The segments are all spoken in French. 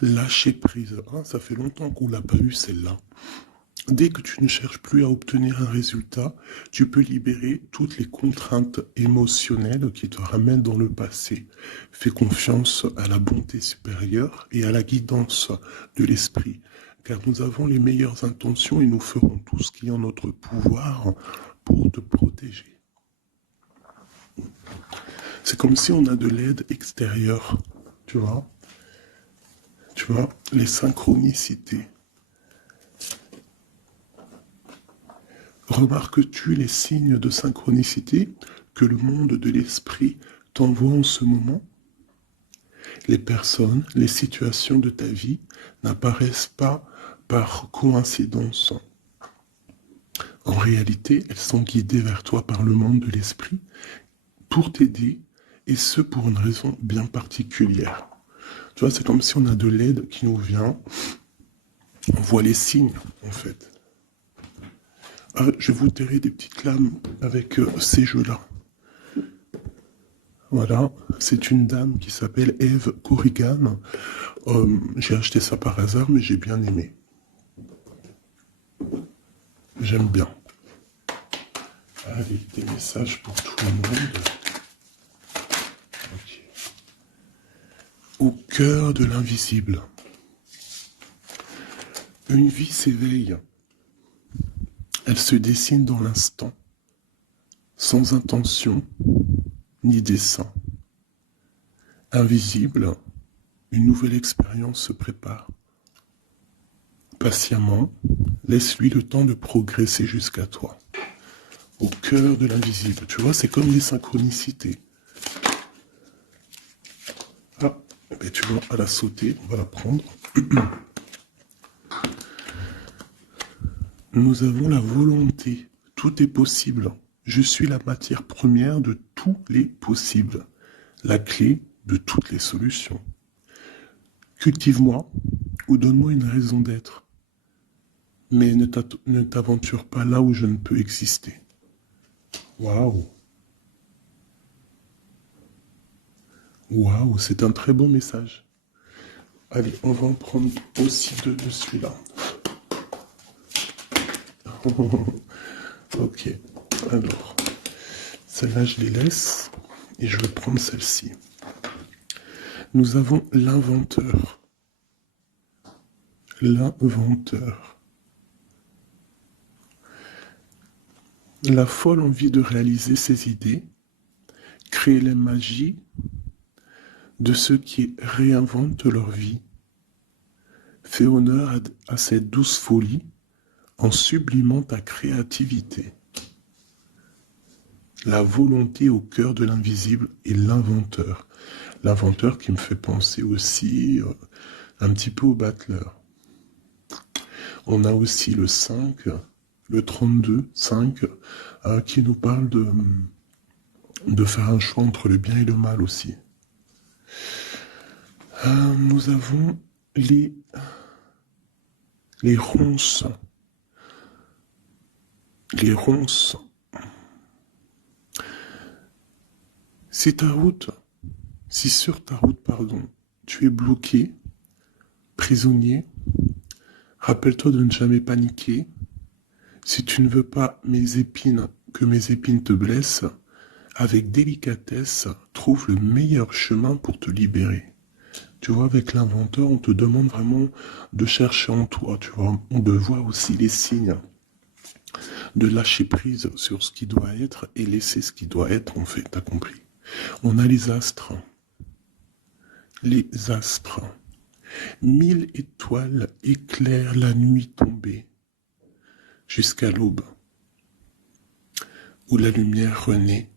Lâcher prise. Ah, ça fait longtemps qu'on l'a pas eu celle-là. Dès que tu ne cherches plus à obtenir un résultat, tu peux libérer toutes les contraintes émotionnelles qui te ramènent dans le passé. Fais confiance à la bonté supérieure et à la guidance de l'esprit, car nous avons les meilleures intentions et nous ferons tout ce qui est en notre pouvoir pour te protéger. C'est comme si on a de l'aide extérieure, tu vois. Tu vois, les synchronicités. Remarques-tu les signes de synchronicité que le monde de l'esprit t'envoie en ce moment? Les personnes, les situations de ta vie n'apparaissent pas par coïncidence. En réalité, elles sont guidées vers toi par le monde de l'esprit pour t'aider, et ce pour une raison bien particulière. Tu vois, c'est comme si on a de l'aide qui nous vient, on voit les signes en fait. Je vous dirai des petites lames avec ces jeux-là. Voilà, c'est une dame qui s'appelle Eve Corrigan. J'ai acheté ça par hasard, mais j'ai bien aimé. J'aime bien. Allez, des messages pour tout le monde. Okay. Au cœur de l'invisible. Une vie s'éveille. Elle se dessine dans l'instant, sans intention ni dessein. Invisible, une nouvelle expérience se prépare. Patiemment, laisse-lui le temps de progresser jusqu'à toi. Au cœur de l'invisible. Tu vois, c'est comme les synchronicités. Ah, ben tu vois, elle a sauté, on va la prendre. Nous avons la volonté, tout est possible. Je suis la matière première de tous les possibles, la clé de toutes les solutions. Cultive-moi ou donne-moi une raison d'être, mais ne t'aventure pas là où je ne peux exister. Waouh! Waouh, c'est un très bon message. Allez, on va en prendre aussi deux de celui-là. Ok, alors, celle-là je les laisse et je vais prendre celle-ci. Nous avons l'inventeur. L'inventeur. La folle envie de réaliser ses idées, créer la magie de ceux qui réinventent leur vie. Fais honneur à cette douce folie en sublimant ta créativité. La volonté au cœur de l'invisible et l'inventeur. L'inventeur qui me fait penser aussi un petit peu au battleur. On a aussi le 5, le 32, 5, qui nous parle de faire un choix entre le bien et le mal aussi. Nous avons les ronces. Les ronces. Si sur ta route, tu es bloqué, prisonnier, rappelle-toi de ne jamais paniquer. Si tu ne veux pas que mes épines te blessent, avec délicatesse, trouve le meilleur chemin pour te libérer. Tu vois, avec l'inventeur, on te demande vraiment de chercher en toi, tu vois, de voir aussi les signes, de lâcher prise sur ce qui doit être et laisser ce qui doit être, en fait, t'as compris. On a les astres. Les astres. 1000 étoiles éclairent la nuit tombée jusqu'à l'aube, où la lumière renaît.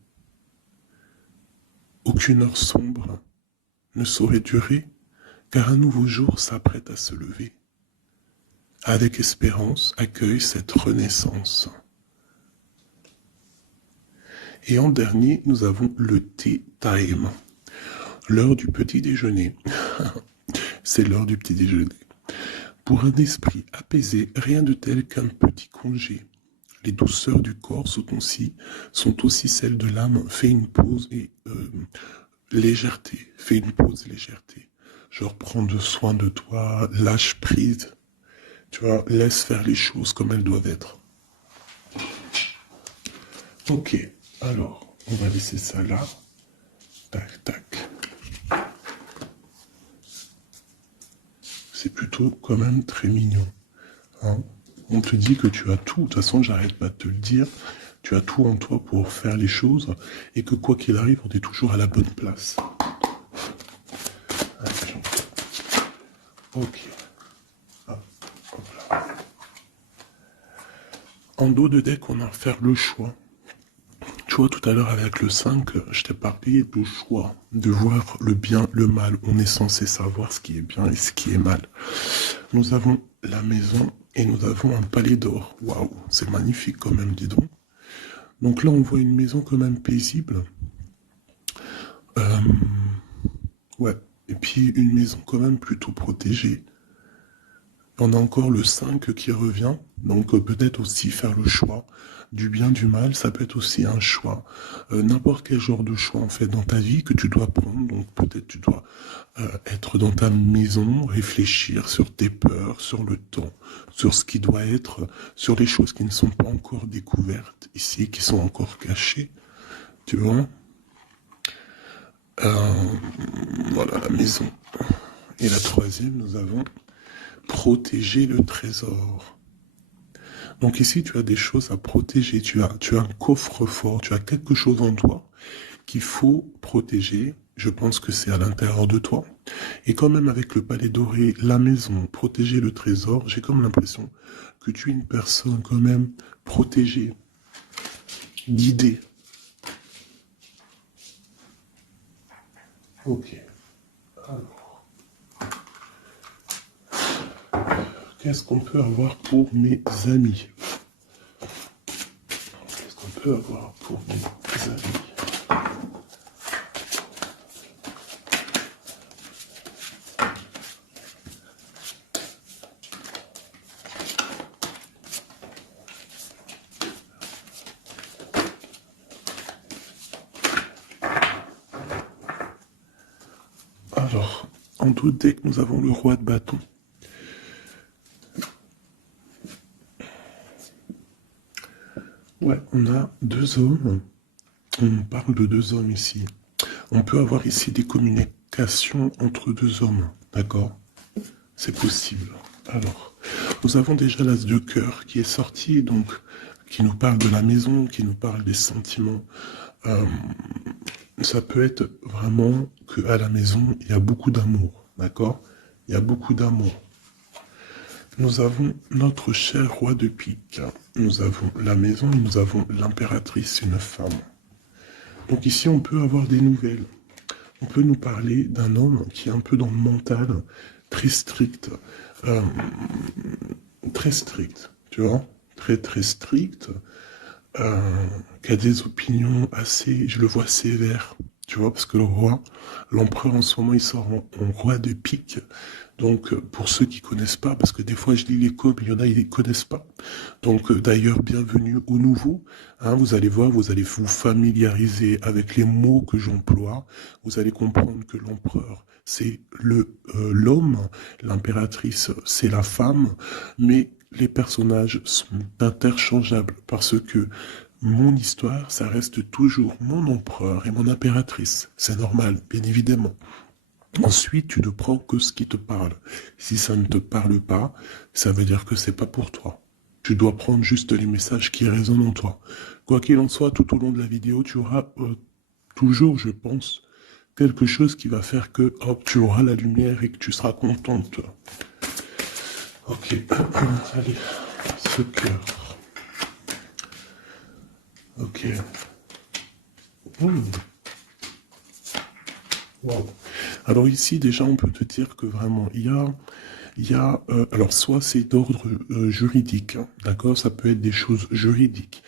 Aucune heure sombre ne saurait durer, car un nouveau jour s'apprête à se lever. Avec espérance, accueille cette renaissance. Et en dernier, nous avons le tea time, l'heure du petit déjeuner. C'est l'heure du petit déjeuner. Pour un esprit apaisé, rien de tel qu'un petit congé. Les douceurs du corps sont aussi celles de l'âme. Fais une pause et légèreté. Fais une pause, légèreté. genre prends soin de toi, lâche prise, tu vois, laisse faire les choses comme elles doivent être. Ok, alors, on va laisser ça là. Tac, tac. C'est plutôt quand même très mignon. Hein, on te dit que tu as tout, de toute façon j'arrête pas de te le dire, tu as tout en toi pour faire les choses, et que quoi qu'il arrive, on est toujours à la bonne place. Ok. Ah, hop là. En dos de deck, on a à faire le choix. Tu vois, tout à l'heure avec le 5, je t'ai parlé du choix, de voir le bien, le mal. On est censé savoir ce qui est bien et ce qui est mal. Nous avons la maison et nous avons un palais d'or. Waouh, c'est magnifique quand même, dis donc. Donc là, on voit une maison quand même paisible. Ouais, et puis une maison quand même plutôt protégée. On a encore le 5 qui revient, donc peut-être aussi faire le choix du bien, du mal, ça peut être aussi un choix. N'importe quel genre de choix en fait dans ta vie que tu dois prendre, donc peut-être tu dois être dans ta maison, réfléchir sur tes peurs, sur le temps, sur ce qui doit être, sur les choses qui ne sont pas encore découvertes ici, qui sont encore cachées, tu vois. Voilà la maison. Et la troisième, nous avons protéger le trésor. Donc ici, tu as des choses à protéger. Tu as un coffre-fort, tu as quelque chose en toi qu'il faut protéger. Je pense que c'est à l'intérieur de toi. Et quand même avec le palais doré, la maison, protéger le trésor, j'ai comme l'impression que tu es une personne quand même protégée, guidée. Ok. Alors, qu'est-ce qu'on peut avoir pour mes amis? Qu'est-ce qu'on peut avoir pour mes amis? Alors, en tout deck, nous avons le roi de bâton. Ouais, on a deux hommes. On parle de deux hommes ici. On peut avoir ici des communications entre deux hommes, d'accord? C'est possible. Alors, nous avons déjà l'as de cœur qui est sorti, donc, qui nous parle de la maison, qui nous parle des sentiments. Ça peut être vraiment qu'à la maison, il y a beaucoup d'amour, d'accord? Il y a beaucoup d'amour. Nous avons notre cher roi de pique. Nous avons la maison et nous avons l'impératrice, une femme. Donc ici, on peut avoir des nouvelles. On peut nous parler d'un homme qui est un peu dans le mental, très strict. Très strict, tu vois? Très très strict. Qui a des opinions assez, je le vois sévère, tu vois, parce que le roi, l'empereur en ce moment, il sort en roi de pique. Donc, pour ceux qui connaissent pas, parce que des fois je lis les coms, il y en a, ils les connaissent pas. Donc, d'ailleurs, bienvenue aux nouveaux. Hein, vous allez voir, vous allez vous familiariser avec les mots que j'emploie. Vous allez comprendre que l'empereur, c'est l'homme, l'impératrice, c'est la femme, mais les personnages sont interchangeables parce que mon histoire, ça reste toujours mon empereur et mon impératrice. C'est normal, bien évidemment. Ensuite, tu ne prends que ce qui te parle. Si ça ne te parle pas, ça veut dire que c'est pas pour toi. Tu dois prendre juste les messages qui résonnent en toi. Quoi qu'il en soit, tout au long de la vidéo, tu auras toujours, je pense, quelque chose qui va faire que, hop, tu auras la lumière et que tu seras contente. Ok, allez, ce cœur. Ok. Wow. Alors ici, déjà, on peut te dire que vraiment, alors soit c'est d'ordre juridique, hein, d'accord? Ça peut être des choses juridiques.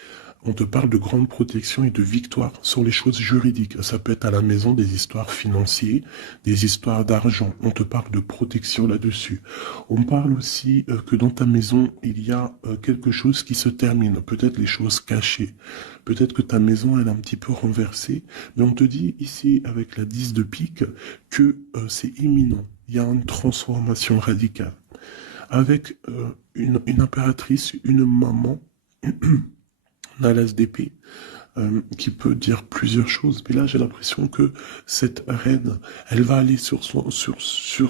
On te parle de grande protection et de victoire sur les choses juridiques. Ça peut être à la maison des histoires financières, des histoires d'argent. On te parle de protection là-dessus. On parle aussi que dans ta maison, il y a quelque chose qui se termine. Peut-être les choses cachées. Peut-être que ta maison, elle est un petit peu renversée. Mais on te dit ici, avec la 10 de pique, que c'est imminent. il y a une transformation radicale. Avec une impératrice, une maman, on a l'as d'épée, qui peut dire plusieurs choses. Mais là, j'ai l'impression que cette reine, elle va aller sur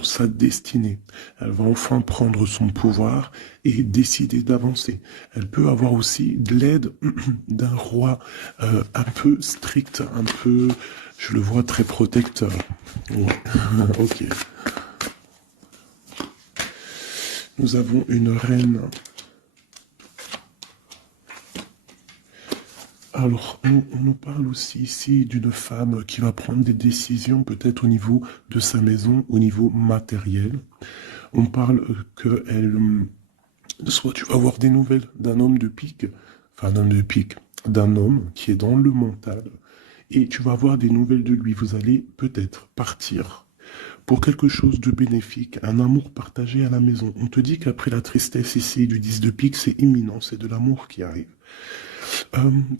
sa destinée. Elle va enfin prendre son pouvoir et décider d'avancer. Elle peut avoir aussi de l'aide d'un roi un peu strict, un peu, je le vois très protecteur. Ouais. Ok. Nous avons une reine. Alors, on nous parle aussi ici d'une femme qui va prendre des décisions peut-être au niveau de sa maison, au niveau matériel. On parle soit tu vas avoir des nouvelles d'un homme de pique, enfin d'un homme de pique, d'un homme qui est dans le mental, et tu vas avoir des nouvelles de lui. Vous allez peut-être partir pour quelque chose de bénéfique, un amour partagé à la maison. On te dit qu'après la tristesse ici du 10 de pique, c'est imminent, c'est de l'amour qui arrive.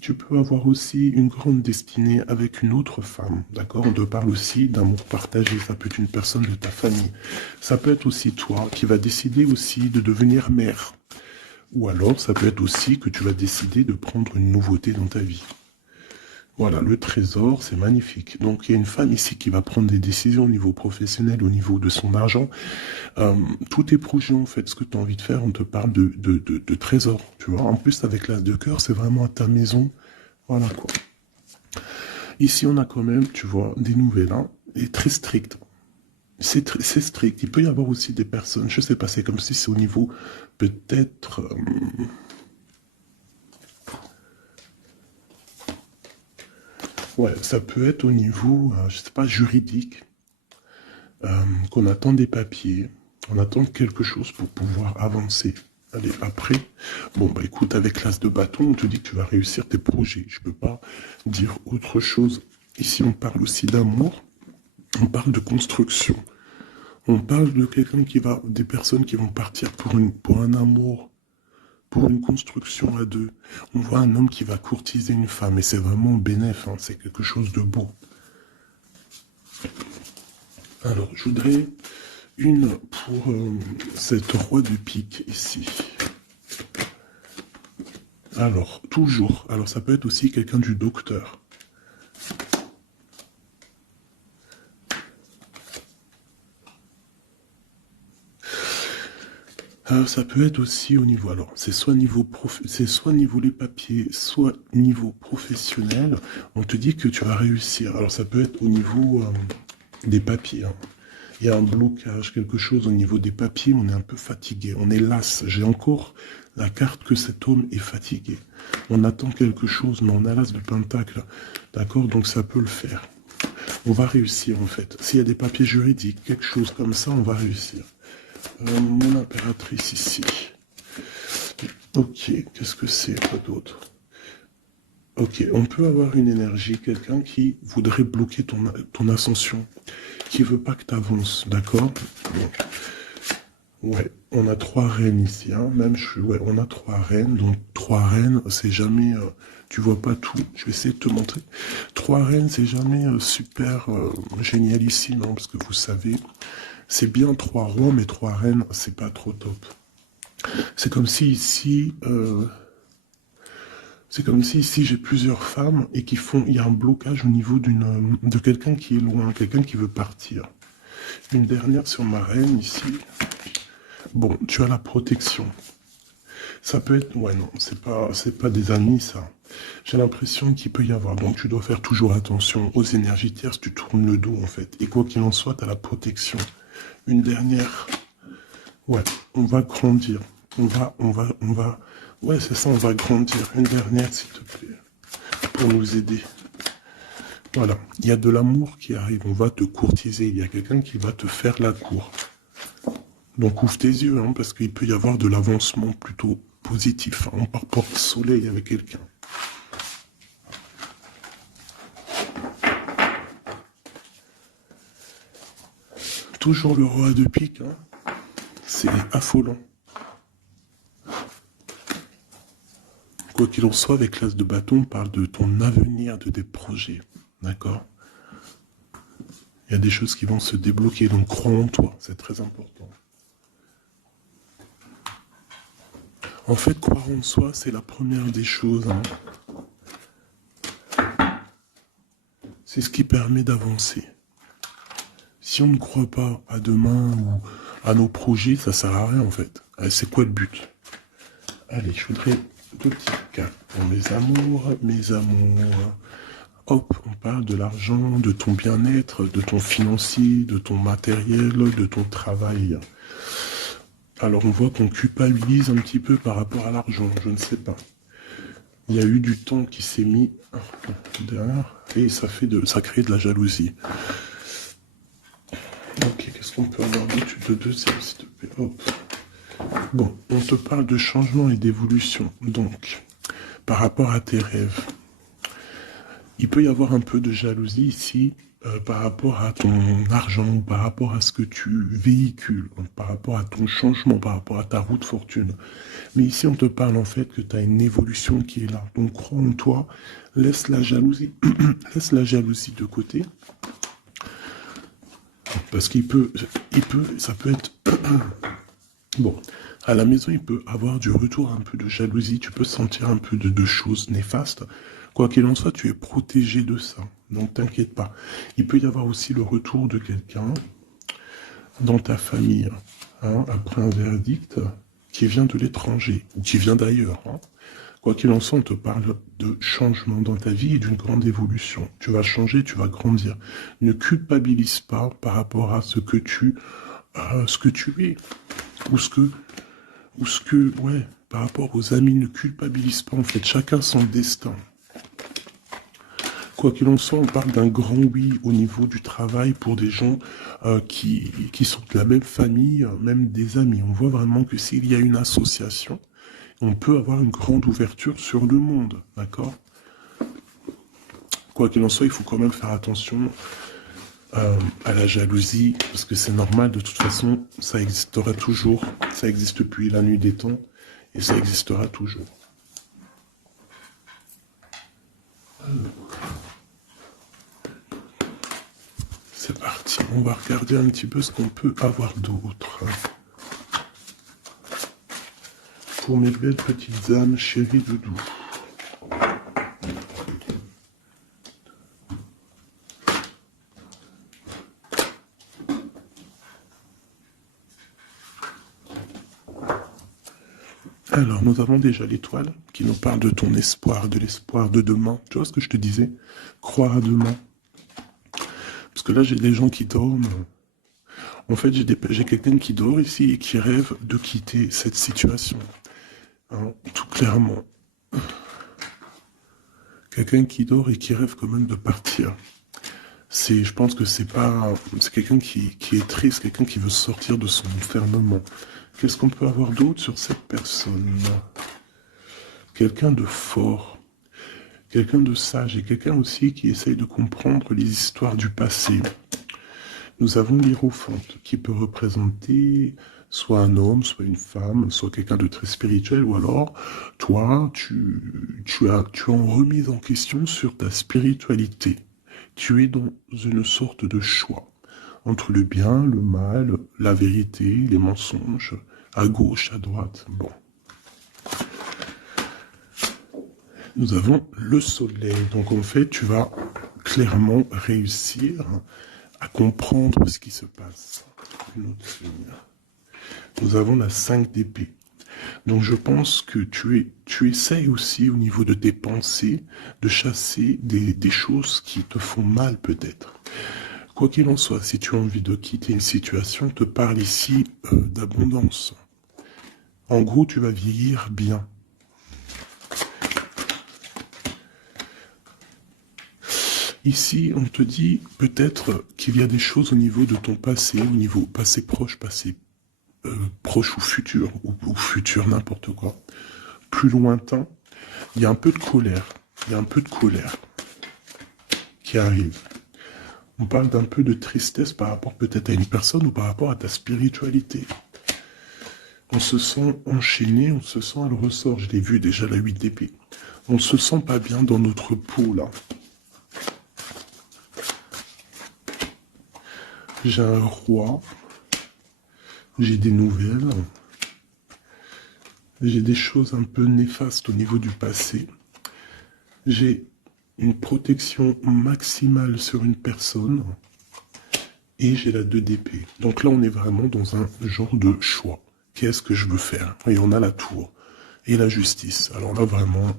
Tu peux avoir aussi une grande destinée avec une autre femme, d'accord? On te parle aussi d'amour partagé, ça peut être une personne de ta famille. Ça peut être aussi toi qui vas décider aussi de devenir mère. Ou alors, ça peut être aussi que tu vas décider de prendre une nouveauté dans ta vie. Voilà, le trésor, c'est magnifique. Donc, il y a une femme ici qui va prendre des décisions au niveau professionnel, au niveau de son argent. Tous tes projets, en fait, ce que tu as envie de faire, on te parle de trésor, tu vois. En plus, avec l'as de cœur, c'est vraiment à ta maison. Voilà, quoi. Ici, on a quand même, tu vois, des nouvelles, hein, et très strictes. C'est strict. Il peut y avoir aussi des personnes, je sais pas, c'est comme si c'est au niveau, peut-être... ouais, ça peut être au niveau, je sais pas, juridique, qu'on attend des papiers, on attend quelque chose pour pouvoir avancer. Allez, après, bon, bah écoute, avec l'as de bâton, on te dit que tu vas réussir tes projets. Je peux pas dire autre chose. Ici, on parle aussi d'amour, on parle de construction. On parle de quelqu'un qui va, des personnes qui vont partir pour un amour, pour une construction à deux. On voit un homme qui va courtiser une femme et c'est vraiment bénéf, hein, c'est quelque chose de beau. Alors, je voudrais une pour cette roi de pique ici. Alors, toujours. Alors, ça peut être aussi quelqu'un du docteur. Ça peut être aussi au niveau, alors c'est soit niveau les papiers, soit niveau professionnel. On te dit que tu vas réussir. Alors ça peut être au niveau des papiers, hein. Il y a un blocage, quelque chose au niveau des papiers. On est un peu fatigué, on est las. J'ai encore la carte que cet homme est fatigué. On attend quelque chose, mais on a l'as de pentacle, d'accord? Donc ça peut le faire. On va réussir en fait. S'il y a des papiers juridiques, quelque chose comme ça, on va réussir. Mon impératrice ici. Ok, qu'est-ce que c'est, quoi d'autre? Ok, on peut avoir une énergie, quelqu'un qui voudrait bloquer ton ascension, qui veut pas que tu avances, d'accord? Ouais, on a 3 reines ici, hein. Ouais, on a 3 reines, donc 3 reines, c'est jamais, tu vois pas tout, je vais essayer de te montrer. 3 reines, c'est jamais super génialissime, hein, parce que vous savez, c'est bien 3 rois, mais 3 reines, c'est pas trop top. C'est comme si ici, j'ai plusieurs femmes et il y a un blocage au niveau de quelqu'un qui est loin, quelqu'un qui veut partir. Une dernière sur ma reine ici. Bon, tu as la protection. Ça peut être, ouais non, c'est pas des amis ça. J'ai l'impression qu'il peut y avoir. Donc tu dois faire toujours attention aux énergies tierces. Tu tournes le dos en fait. Et quoi qu'il en soit, tu as la protection. Une dernière. Ouais, on va grandir. On va. Ouais, c'est ça, on va grandir. Une dernière, s'il te plaît, pour nous aider. Voilà, il y a de l'amour qui arrive. On va te courtiser. Il y a quelqu'un qui va te faire la cour. Donc ouvre tes yeux, hein, parce qu'il peut y avoir de l'avancement plutôt positif. Hein. On part porte-soleil avec quelqu'un. Toujours le roi de pique, hein. C'est affolant. Quoi qu'il en soit, avec l'as de bâton, on parle de ton avenir, de tes projets. D'accord? Il y a des choses qui vont se débloquer, donc crois en toi, c'est très important. En fait, croire en soi, c'est la première des choses. Hein. C'est ce qui permet d'avancer. Si on ne croit pas à demain ou à nos projets, ça sert à rien en fait. C'est quoi le but? Allez, je voudrais deux petits cas pour mes amours, mes amours. Hop, on parle de l'argent, de ton bien-être, de ton financier, de ton matériel, de ton travail. Alors on voit qu'on culpabilise un petit peu par rapport à l'argent, je ne sais pas. Il y a eu du temps qui s'est mis derrière et ça crée de la jalousie. Ok, qu'est-ce qu'on peut avoir d'autre de deuxième, s'il te plaît? Hop. Bon, on te parle de changement et d'évolution. Donc, par rapport à tes rêves, il peut y avoir un peu de jalousie ici par rapport à ton argent, par rapport à ce que tu véhicules, par rapport à ton changement, par rapport à ta route fortune. Mais ici, on te parle en fait que tu as une évolution qui est là. Donc, crois en toi, laisse la jalousie, laisse la jalousie de côté. Parce ça peut être... Bon, à la maison, il peut avoir du retour, un peu de jalousie, tu peux sentir un peu de choses néfastes. Quoi qu'il en soit, tu es protégé de ça, donc t'inquiète pas. Il peut y avoir aussi le retour de quelqu'un dans ta famille, hein, après un verdict qui vient de l'étranger, ou qui vient d'ailleurs. Hein. Quoi qu'il en soit, on te parle de changement dans ta vie et d'une grande évolution. Tu vas changer, tu vas grandir. Ne culpabilise pas par rapport à ce que tu es, ouais, par rapport aux amis, ne culpabilise pas en fait, chacun son destin. Quoi qu'il en soit, on parle d'un grand oui au niveau du travail pour des gens qui sont de la même famille, même des amis. On voit vraiment que s'il y a une association, on peut avoir une grande ouverture sur le monde, d'accord? Quoi qu'il en soit, il faut quand même faire attention à la jalousie, parce que c'est normal, de toute façon, ça existera toujours, ça existe depuis la nuit des temps, et ça existera toujours. C'est parti, on va regarder un petit peu ce qu'on peut avoir d'autre. Pour mes belles petites âmes, chéries doudou. Alors, nous avons déjà l'étoile qui nous parle de ton espoir, de l'espoir de demain. Tu vois ce que je te disais? Croire à demain. Parce que là, j'ai des gens qui dorment. En fait, j'ai quelqu'un qui dort ici et qui rêve de quitter cette situation. Hein, tout clairement. Quelqu'un qui dort et qui rêve quand même de partir. Je pense que c'est quelqu'un qui est triste, quelqu'un qui veut sortir de son enfermement. Qu'est-ce qu'on peut avoir d'autre sur cette personne? Quelqu'un de fort, quelqu'un de sage et quelqu'un aussi qui essaye de comprendre les histoires du passé. Nous avons l'Hiérophante qui peut représenter soit un homme, soit une femme, soit quelqu'un de très spirituel, ou alors toi, tu es en remise en question sur ta spiritualité. Tu es dans une sorte de choix entre le bien, le mal, la vérité, les mensonges, à gauche, à droite. Bon. Nous avons le soleil. Donc en fait, tu vas clairement réussir à comprendre ce qui se passe. Une autre ligne. Nous avons la 5 d'épée. Donc je pense que tu essayes aussi au niveau de tes pensées de chasser des choses qui te font mal peut-être. Quoi qu'il en soit, si tu as envie de quitter une situation, te parle ici d'abondance. En gros, tu vas vieillir bien. Ici, on te dit peut-être qu'il y a des choses au niveau de ton passé, au niveau passé proche, passé proche ou futur, n'importe quoi. Plus lointain, il y a un peu de colère. Il y a un peu de colère qui arrive. On parle d'un peu de tristesse par rapport peut-être à une personne ou par rapport à ta spiritualité. On se sent enchaîné, on se sent, elle ressort, je l'ai vu déjà, la 8 d'épée. On se sent pas bien dans notre peau, là. J'ai un roi. J'ai des nouvelles. J'ai des choses un peu néfastes au niveau du passé. J'ai une protection maximale sur une personne. Et j'ai la 2 d'épée. Donc là, on est vraiment dans un genre de choix. Qu'est-ce que je veux faire? Et on a la tour. Et la justice. Alors là, vraiment...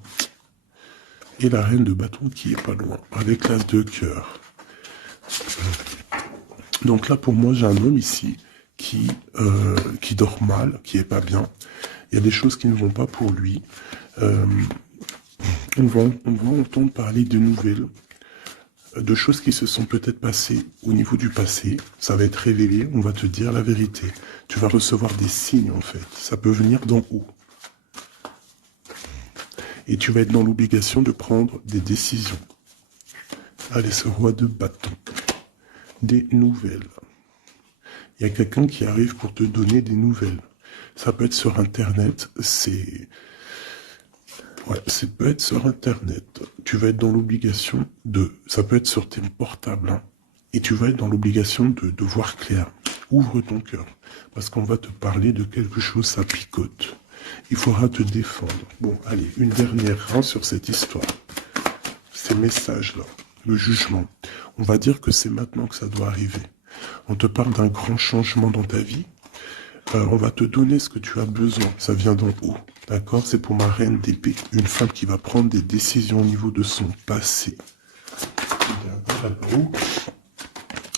Et la reine de bâton qui est pas loin. Avec l'as de cœur. Donc là, pour moi, j'ai un homme ici qui dort mal, qui est pas bien. Il y a des choses qui ne vont pas pour lui. On va entendre parler de nouvelles, de choses qui se sont peut-être passées au niveau du passé. Ça va être révélé, on va te dire la vérité. Tu vas recevoir des signes, en fait. Ça peut venir d'en haut. Et tu vas être dans l'obligation de prendre des décisions. Allez, ce roi de bâton. Des nouvelles. Il y a quelqu'un qui arrive pour te donner des nouvelles. Ça peut être sur Internet, ouais, ça peut être sur Internet. Tu vas être dans l'obligation de... Ça peut être sur tes portables, hein. Et tu vas être dans l'obligation de voir clair. Ouvre ton cœur. Parce qu'on va te parler de quelque chose, ça picote. Il faudra te défendre. Bon, allez, une dernière hein, sur cette histoire. Ces messages-là. Le jugement. On va dire que c'est maintenant que ça doit arriver. On te parle d'un grand changement dans ta vie. On va te donner ce que tu as besoin. Ça vient d'en haut. D'accord? C'est pour ma reine d'épée. Une femme qui va prendre des décisions au niveau de son passé.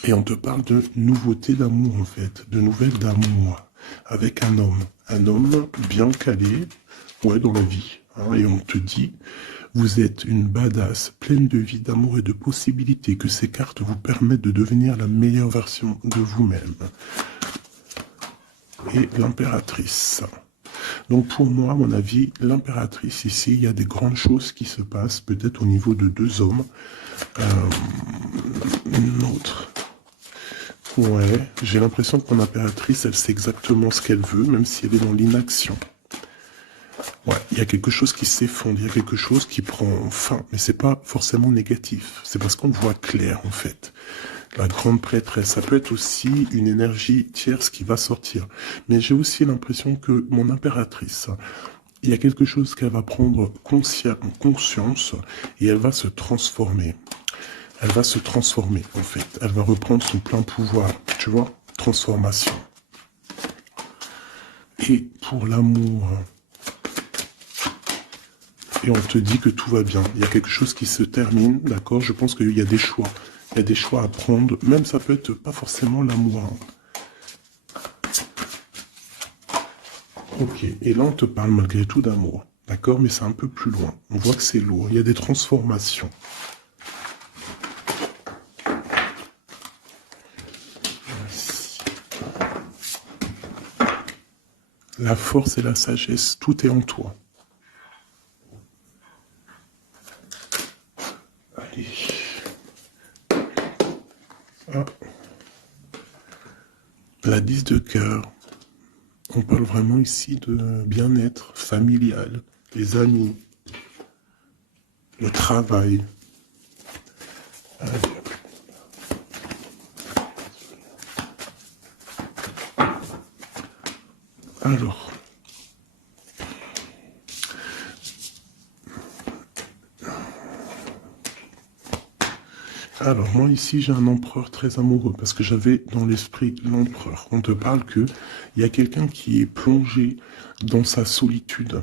Et on te parle de nouveautés d'amour, en fait. De nouvelles d'amour. Avec un homme. Un homme bien calé. Ouais, dans la vie. Hein, et on te dit... Vous êtes une badass, pleine de vie, d'amour et de possibilités, que ces cartes vous permettent de devenir la meilleure version de vous-même. Et l'impératrice. Donc pour moi, à mon avis, l'impératrice ici, il y a des grandes choses qui se passent, peut-être au niveau de 2 hommes. Une autre. Ouais, j'ai l'impression que mon impératrice, elle sait exactement ce qu'elle veut, même si elle est dans l'inaction. Ouais, il y a quelque chose qui s'effondre, il y a quelque chose qui prend fin, mais c'est pas forcément négatif. C'est parce qu'on voit clair, en fait. La grande prêtresse, ça peut être aussi une énergie tierce qui va sortir. Mais j'ai aussi l'impression que mon impératrice, il y a quelque chose qu'elle va prendre conscience et elle va se transformer. Elle va se transformer, en fait. Elle va reprendre son plein pouvoir, tu vois, transformation. Et pour l'amour... Et on te dit que tout va bien. Il y a quelque chose qui se termine, d'accord? Je pense qu'il y a des choix. Il y a des choix à prendre. Même ça peut être pas forcément l'amour. Ok. Et là, on te parle malgré tout d'amour. D'accord? Mais c'est un peu plus loin. On voit que c'est lourd. Il y a des transformations. La force et la sagesse, tout est en toi. Ah. La 10 de cœur. On parle vraiment ici de bien-être familial, les amis, le travail. Alors moi ici j'ai un empereur très amoureux parce que j'avais dans l'esprit l'empereur. On te parle que il y a quelqu'un qui est plongé dans sa solitude,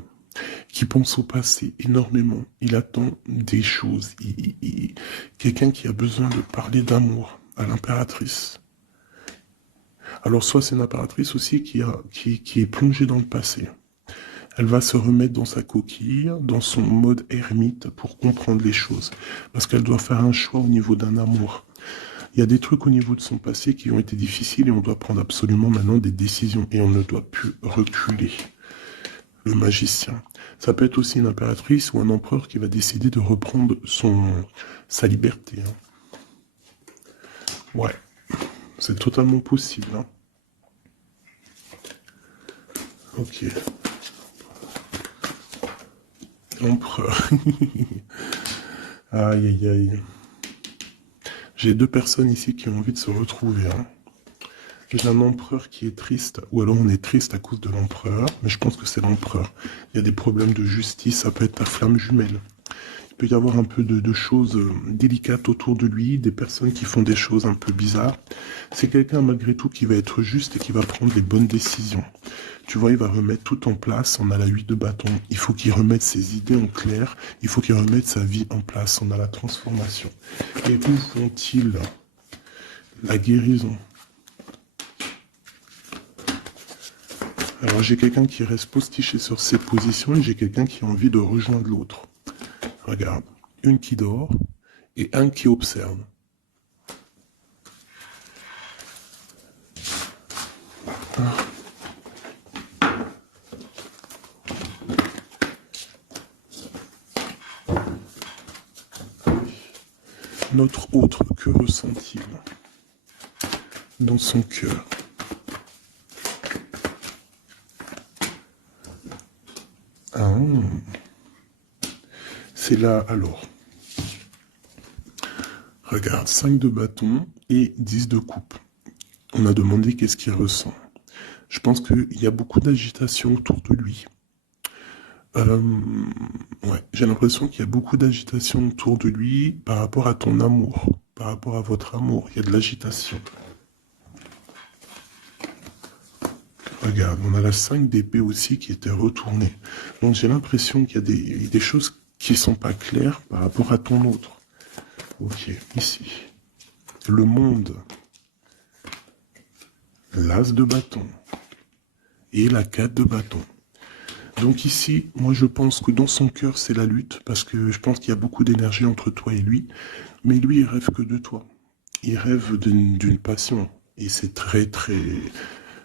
qui pense au passé énormément. Il attend des choses. Quelqu'un qui a besoin de parler d'amour à l'impératrice. Alors soit c'est une impératrice aussi qui est plongée dans le passé. Elle va se remettre dans sa coquille, dans son mode ermite pour comprendre les choses. Parce qu'elle doit faire un choix au niveau d'un amour. Il y a des trucs au niveau de son passé qui ont été difficiles et on doit prendre absolument maintenant des décisions. Et on ne doit plus reculer. Le magicien. Ça peut être aussi une impératrice ou un empereur qui va décider de reprendre sa liberté. Hein. Ouais. C'est totalement possible. Hein. Ok. Empereur. Aïe, aïe, aïe. J'ai 2 personnes ici qui ont envie de se retrouver. Hein. J'ai un empereur qui est triste, ou alors on est triste à cause de l'empereur, mais je pense que c'est l'empereur. Il y a des problèmes de justice, ça peut être ta flamme jumelle. Il peut y avoir un peu de choses délicates autour de lui, des personnes qui font des choses un peu bizarres. C'est quelqu'un malgré tout qui va être juste et qui va prendre les bonnes décisions. Tu vois, il va remettre tout en place, on a la 8 de bâton. Il faut qu'il remette ses idées en clair, il faut qu'il remette sa vie en place, on a la transformation. Et où font-ils la guérison? Alors j'ai quelqu'un qui reste postiché sur ses positions et j'ai quelqu'un qui a envie de rejoindre l'autre. Regarde, une qui dort et un qui observe. Notre autre, que ressent-il dans son cœur? Ah, c'est là alors. Regarde, 5 de bâton et 10 de coupe. On a demandé qu'est-ce qu'il ressent. Je pense qu'il y a beaucoup d'agitation autour de lui. Ouais, j'ai l'impression qu'il y a beaucoup d'agitation autour de lui par rapport à ton amour, par rapport à votre amour. Il y a de l'agitation. Regarde, on a la 5 d'épée aussi qui était retournée. Donc j'ai l'impression qu'il y a des choses qui ne sont pas claires par rapport à ton autre. Ok, ici. Le monde. L'as de bâton. Et la 4 de bâton. Donc ici, moi je pense que dans son cœur c'est la lutte, parce que je pense qu'il y a beaucoup d'énergie entre toi et lui, mais lui il rêve que de toi. Il rêve d'une passion, et c'est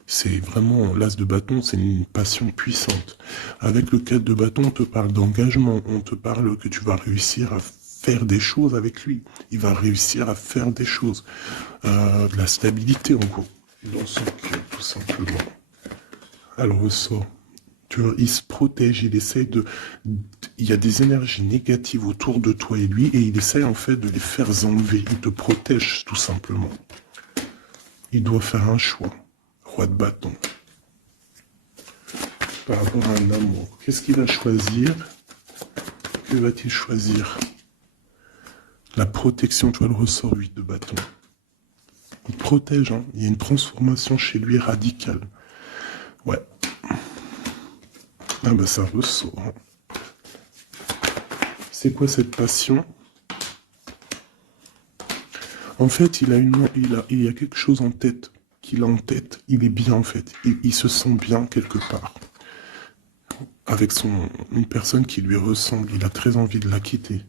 c'est vraiment, l'as de bâton, c'est une passion puissante. Avec le 4 de bâton, on te parle d'engagement, on te parle que tu vas réussir à faire des choses avec lui. Il va réussir à faire des choses. De la stabilité en gros, dans son cœur, tout simplement. Elle ressort. Tu vois, il se protège, il essaye de... Il y a des énergies négatives autour de toi et lui, et il essaye en fait de les faire enlever. Il te protège, tout simplement. Il doit faire un choix. Roi de bâton. Par rapport à un amour. Qu'est-ce qu'il va choisir? Que va-t-il choisir? La protection, tu vois, le ressort 8 de bâton. Il protège, hein. Il y a une transformation chez lui radicale. Ouais. Ah bah ça ressort. Hein. C'est quoi cette passion? En fait, il y a quelque chose en tête. Qu'il a en tête, il est bien en fait. Il se sent bien quelque part. Avec une personne qui lui ressemble. Il a très envie de la quitter.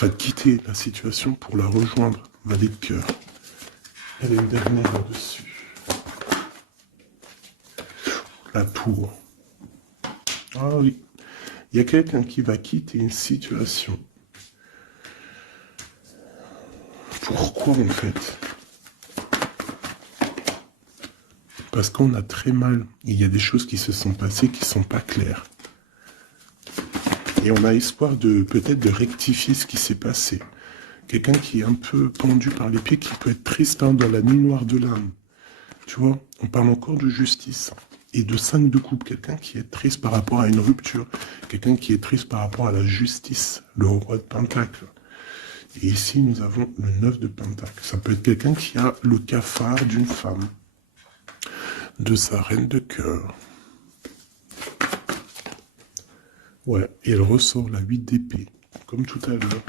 Va quitter la situation pour la rejoindre. Valet de cœur. Elle est une dernière là-dessus. La tour. Ah oui. Il y a quelqu'un qui va quitter une situation. Pourquoi en fait? Parce qu'on a très mal. Il y a des choses qui se sont passées qui ne sont pas claires. Et on a espoir de peut-être de rectifier ce qui s'est passé. Quelqu'un qui est un peu pendu par les pieds, qui peut être triste hein, dans la nuit noire de l'âme. Tu vois, on parle encore de justice. Et de 5 de coupe, quelqu'un qui est triste par rapport à une rupture. Quelqu'un qui est triste par rapport à la justice. Le roi de pentacle. Et ici, nous avons le 9 de pentacle. Ça peut être quelqu'un qui a le cafard d'une femme. De sa reine de cœur. Ouais, et elle ressort la 8 d'épée, comme tout à l'heure.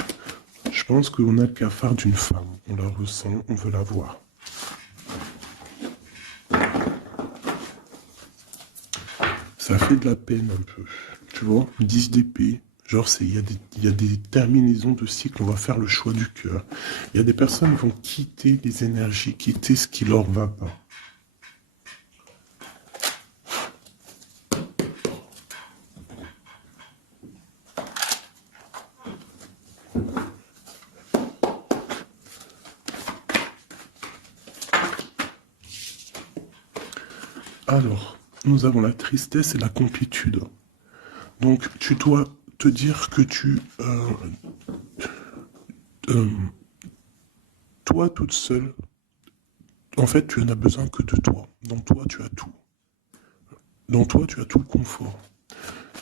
Je pense qu'on a le cafard d'une femme. On la ressent, on veut la voir. Ça fait de la peine un peu. Tu vois, 10 d'épée. Genre, il y a des terminaisons de cycle, on va faire le choix du cœur. Il y a des personnes qui vont quitter les énergies, quitter ce qui leur va pas. Alors, nous avons la tristesse et la complétude. Donc, tu dois te dire que toi, toute seule, En fait, tu en as besoin que de toi. Dans toi, tu as tout. Dans toi, tu as tout le confort.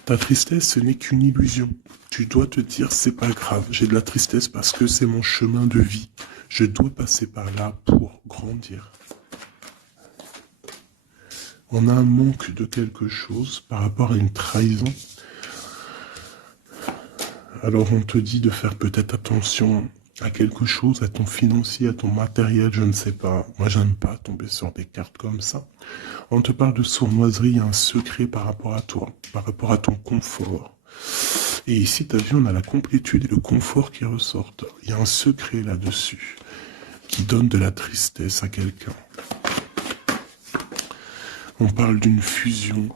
Ta tristesse, ce n'est qu'une illusion. Tu dois te dire, c'est pas grave, j'ai de la tristesse parce que c'est mon chemin de vie. Je dois passer par là pour grandir. On a un manque de quelque chose par rapport à une trahison. Alors on te dit de faire peut-être attention à quelque chose, à ton financier, à ton matériel, je ne sais pas. Moi, j'aime pas tomber sur des cartes comme ça. On te parle de sournoiserie, il y a un secret par rapport à toi, par rapport à ton confort. Et ici, tu as vu, on a la complétude et le confort qui ressortent. Il y a un secret là-dessus qui donne de la tristesse à quelqu'un. On parle d'une fusion,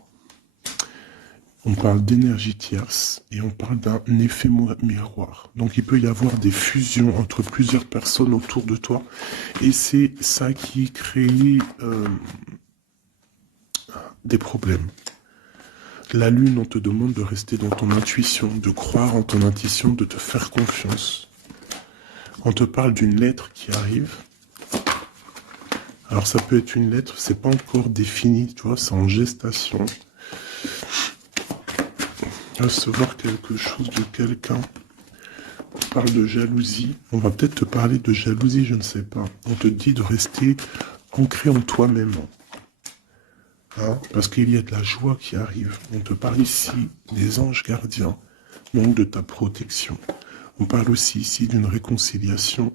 on parle d'énergie tierce et on parle d'un effet miroir. Donc il peut y avoir des fusions entre plusieurs personnes autour de toi et c'est ça qui crée des problèmes. La lune, on te demande de rester dans ton intuition, de croire en ton intuition, de te faire confiance. On te parle d'une lettre qui arrive. Alors ça peut être une lettre, c'est pas encore défini, tu vois, c'est en gestation. Recevoir quelque chose de quelqu'un. On parle de jalousie. On va peut-être te parler de jalousie, je ne sais pas. On te dit de rester ancré en toi-même. Hein, parce qu'il y a de la joie qui arrive. On te parle ici des anges gardiens, donc de ta protection. On parle aussi ici d'une réconciliation,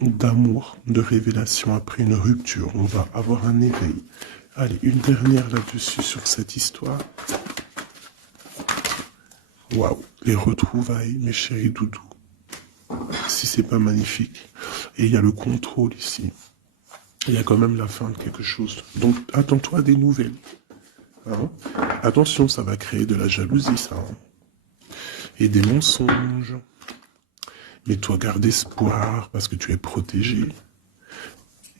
d'amour, de révélation après une rupture. On va avoir un éveil. Allez, une dernière là-dessus sur cette histoire. Waouh, les retrouvailles, mes chéris doudous. Si c'est pas magnifique. Et il y a le contrôle ici. Il y a quand même la fin de quelque chose. Donc, attends-toi à des nouvelles. Hein, attention, ça va créer de la jalousie, ça. Hein, et des mensonges. Mais toi, garde espoir, parce que tu es protégé.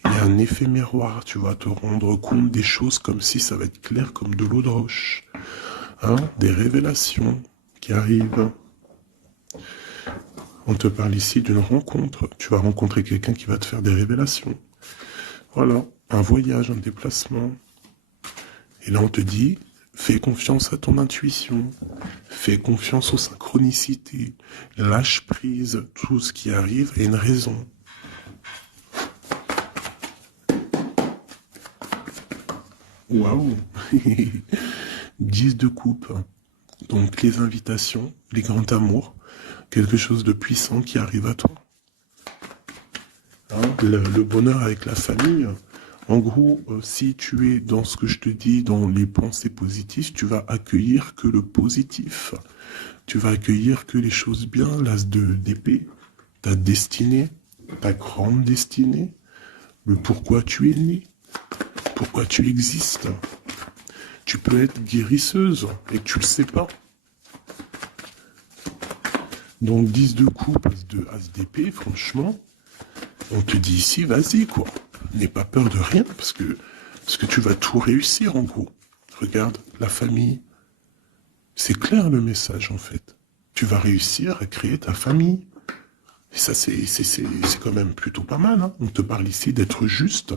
Il y a un effet miroir, tu vas te rendre compte des choses comme si ça va être clair comme de l'eau de roche. Hein, des révélations qui arrivent. On te parle ici d'une rencontre. Tu vas rencontrer quelqu'un qui va te faire des révélations. Voilà, un voyage, un déplacement. Et là, on te dit, fais confiance à ton intuition. Fais confiance aux synchronicités. Lâche prise. Tout ce qui arrive a une raison. Waouh. 10 de coupe. Donc, les invitations, les grands amours. Quelque chose de puissant qui arrive à toi. Hein, le bonheur avec la famille. En gros, si tu es dans ce que je te dis, dans les pensées positives, tu vas accueillir que le positif. Tu vas accueillir que les choses bien, l'as d'épée, ta destinée, ta grande destinée, le pourquoi tu es né, pourquoi tu existes. Tu peux être guérisseuse et tu le sais pas. Donc 10 de coupe, as d'épée, franchement, on te dit ici, vas-y quoi. N'aie pas peur de rien parce que tu vas tout réussir en gros. Regarde, la famille, c'est clair le message en fait. Tu vas réussir à créer ta famille. Et ça c'est quand même plutôt pas mal. Hein. On te parle ici d'être juste,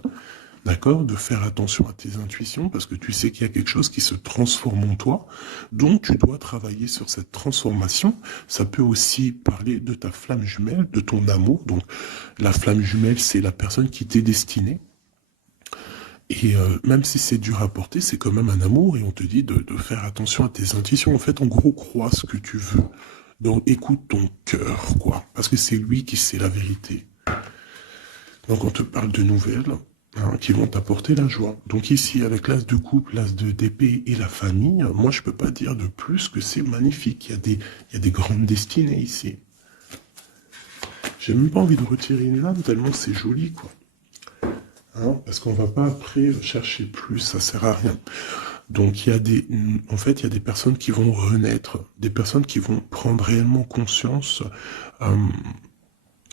d'accord, de faire attention à tes intuitions parce que tu sais qu'il y a quelque chose qui se transforme en toi. Donc tu dois travailler sur cette transformation. Ça peut aussi parler de ta flamme jumelle, de ton amour. Donc la flamme jumelle, c'est la personne qui t'est destinée. Et même si c'est dur à porter, c'est quand même un amour et on te dit de faire attention à tes intuitions. En fait, en gros, crois ce que tu veux. Donc écoute ton cœur, quoi. Parce que c'est lui qui sait la vérité. Donc on te parle de nouvelles hein, qui vont t'apporter la joie. Donc ici, avec l'as de couple, l'as d'épée et la famille, moi je peux pas dire de plus que c'est magnifique. Il y a des grandes destinées ici. J'ai même pas envie de retirer une lame tellement c'est joli, quoi. Hein, parce qu'on va pas après chercher plus, ça sert à rien. Donc en fait, il y a des personnes qui vont renaître, des personnes qui vont prendre réellement conscience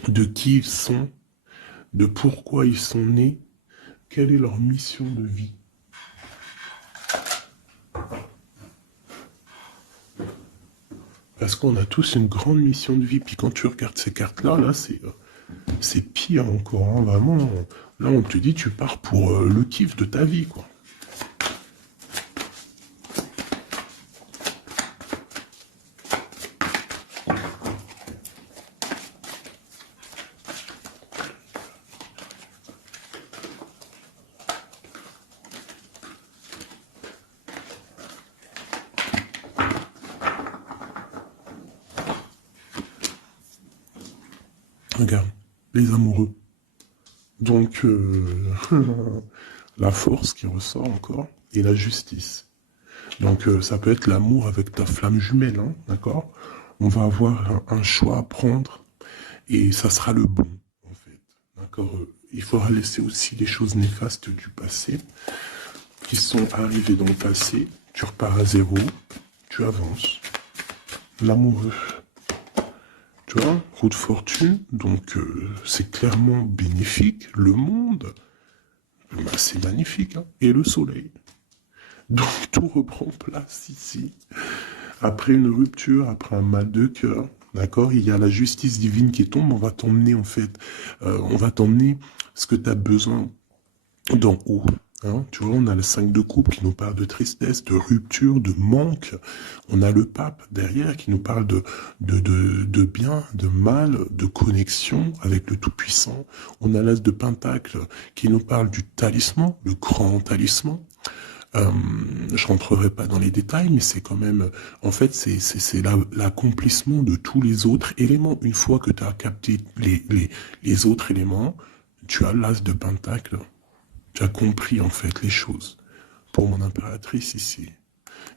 de qui ils sont, de pourquoi ils sont nés, quelle est leur mission de vie. Parce qu'on a tous une grande mission de vie. Puis quand tu regardes ces cartes-là, là, c'est pire encore, hein, vraiment. Là, on te dit, tu pars pour le kiff de ta vie, quoi. Regarde, les amoureux. Donc, la force qui ressort encore, et la justice. Donc, ça peut être l'amour avec ta flamme jumelle, hein, d'accord? On va avoir un choix à prendre, et ça sera le bon, en fait. D'accord? Il faudra laisser aussi les choses néfastes du passé, qui sont arrivées dans le passé. Tu repars à zéro, tu avances. L'amoureux. Tu vois, roue de fortune, donc c'est clairement bénéfique. Le monde, bah, c'est magnifique. Hein. Et le soleil. Donc tout reprend place ici. Après une rupture, après un mal de cœur, d'accord, il y a la justice divine qui tombe. On va t'emmener en fait, on va t'emmener ce que tu as besoin d'en haut. Hein, tu vois, on a le 5 de coupe qui nous parle de tristesse, de rupture, de manque. On a le pape derrière qui nous parle de bien, de mal, de connexion avec le Tout-Puissant. On a l'as de Pentacle qui nous parle du talisman, le grand talisman. Je rentrerai pas dans les détails, mais c'est quand même, en fait, c'est l'accomplissement de tous les autres éléments. Une fois que tu as capté les autres éléments, tu as l'as de Pentacle. Tu as compris en fait les choses. Pour mon impératrice ici,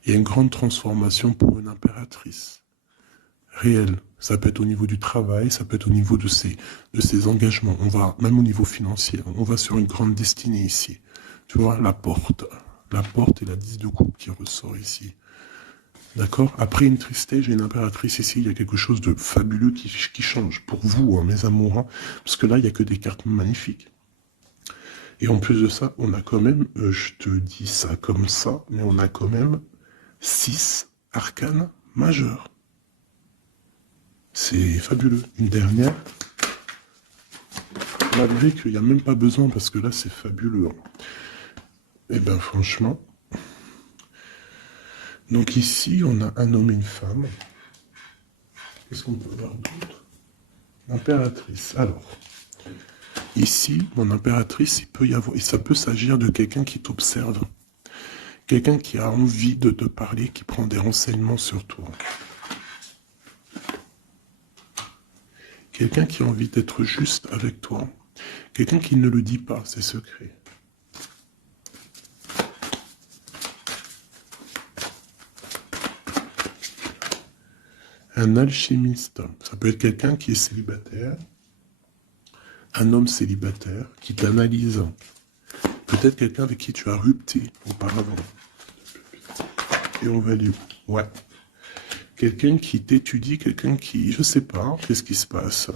il y a une grande transformation pour une impératrice. Réelle. Ça peut être au niveau du travail, ça peut être au niveau de ses engagements. On va, même au niveau financier, on va sur une grande destinée ici. Tu vois, la porte. La porte et la 10 de coupe qui ressort ici. D'accord? Après une tristesse, j'ai une impératrice ici, il y a quelque chose de fabuleux qui change. Pour vous, hein, mes amours, hein, parce que là, il n'y a que des cartes magnifiques. Et en plus de ça, on a quand même, je te dis ça comme ça, mais on a quand même 6 arcanes majeurs. C'est fabuleux. Une dernière, malgré qu'il n'y a même pas besoin, parce que là, c'est fabuleux. Et ben franchement. Donc ici, on a un homme et une femme. Qu'est-ce qu'on peut voir d'autre? L'impératrice. Alors, ici, mon impératrice, il peut y avoir, et ça peut s'agir de quelqu'un qui t'observe. Quelqu'un qui a envie de te parler, qui prend des renseignements sur toi. Quelqu'un qui a envie d'être juste avec toi. Quelqu'un qui ne le dit pas, ses secrets. Un alchimiste, ça peut être quelqu'un qui est célibataire, un homme célibataire qui t'analyse. Peut-être quelqu'un avec qui tu as rupté auparavant. Et on va lui... Ouais. Quelqu'un qui t'étudie, quelqu'un qui... Je sais pas, qu'est-ce qui se passe?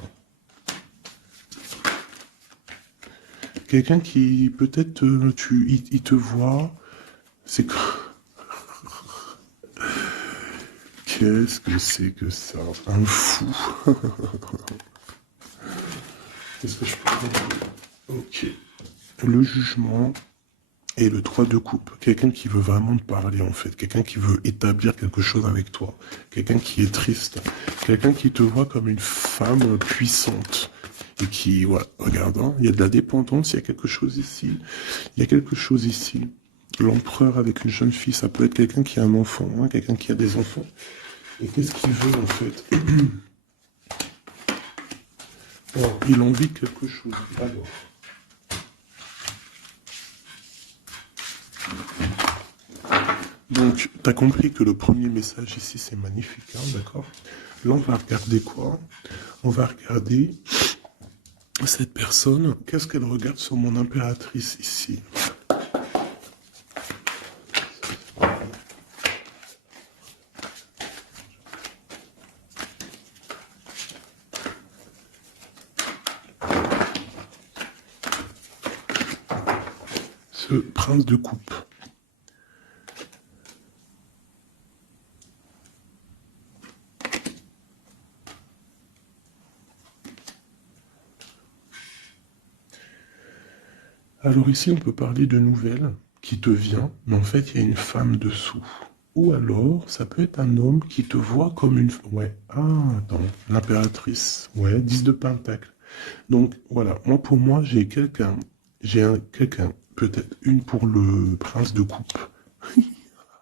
Quelqu'un qui, peut-être, il te voit... C'est quoi? Qu'est-ce que c'est que ça? Un fou. Qu'est-ce que je peux dire? Ok. Le jugement et le 3 de coupe. Quelqu'un qui veut vraiment te parler, en fait. Quelqu'un qui veut établir quelque chose avec toi. Quelqu'un qui est triste. Quelqu'un qui te voit comme une femme puissante. Et qui, ouais, regarde, hein, il y a de la dépendance, il y a quelque chose ici. Il y a quelque chose ici. L'empereur avec une jeune fille, ça peut être quelqu'un qui a un enfant, hein, quelqu'un qui a des enfants. Et qu'est-ce qu'il veut, en fait? Alors, il a envie de quelque chose. Alors. Donc, tu as compris que le premier message ici, c'est magnifique, hein, d'accord? Là, on va regarder quoi? On va regarder cette personne. Qu'est-ce qu'elle regarde sur mon impératrice ici? Ce prince de coupe. Alors ici, on peut parler de nouvelles qui te vient, mais en fait, il y a une femme dessous. Ou alors, ça peut être un homme qui te voit comme une... Ouais, ah, attends, l'impératrice. Ouais, 10 de pentacle. Donc, voilà, moi, pour moi, j'ai quelqu'un. Quelqu'un, peut-être une pour le prince de coupe.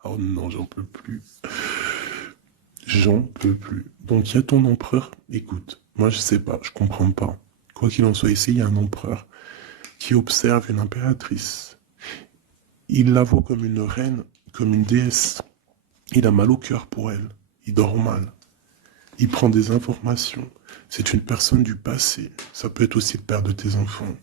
Oh non, j'en peux plus. J'en peux plus. Donc, il y a ton empereur. Écoute, moi, je sais pas, je comprends pas. Quoi qu'il en soit, ici, il y a un empereur qui observe une impératrice. Il la voit comme une reine, comme une déesse. Il a mal au cœur pour elle. Il dort mal. Il prend des informations. C'est une personne du passé. Ça peut être aussi le père de tes enfants.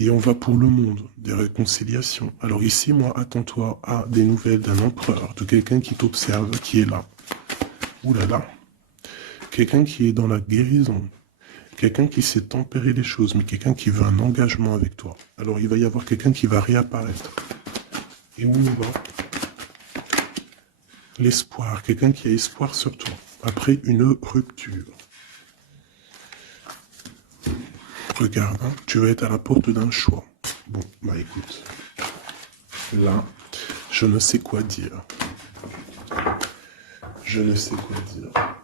Et on va pour le monde, des réconciliations. Alors ici, moi, attends-toi à des nouvelles d'un empereur, de quelqu'un qui t'observe, qui est là. Ouh là là. Quelqu'un qui est dans la guérison. Quelqu'un qui sait tempérer les choses, mais quelqu'un qui veut un engagement avec toi. Alors il va y avoir quelqu'un qui va réapparaître. Et où on va? L'espoir. Quelqu'un qui a espoir sur toi. Après une rupture. Regarde, hein, tu vas être à la porte d'un choix. Bon, bah écoute. Là, je ne sais quoi dire. Je ne sais quoi dire.